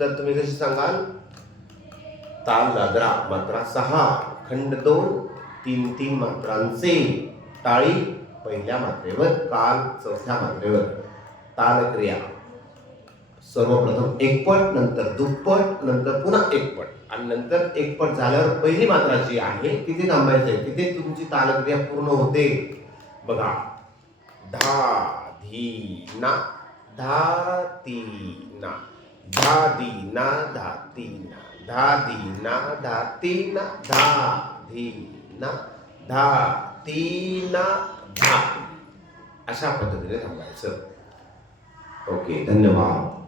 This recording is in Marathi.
तर तुम्ही कशी सांगाल? ताल दादरा मात्रा 6, खंड 2 3 मात्रांचे, टाळी पहिल्या मात्रेवर, काल चौथ्या मात्रेवर. तालक्रिया सर्वप्रथम एकपट, नंतर दुप्पट, नंतर पुन्हा एकपट, आणि नंतर एकपट झाल्यावर पहिली मात्रा जी आहे तिथे थांबायचं आहे. तिथे तुमची तालक्रिया पूर्ण होते. बघा, धा धी ना, धा ती ना, धा दी ना, धा ती ना, धा दी ना, धा ती ना, धा धी ना, धा ती ना, धा. अशा पद्धतीने थांबायचं. ओके, धन्यवाद.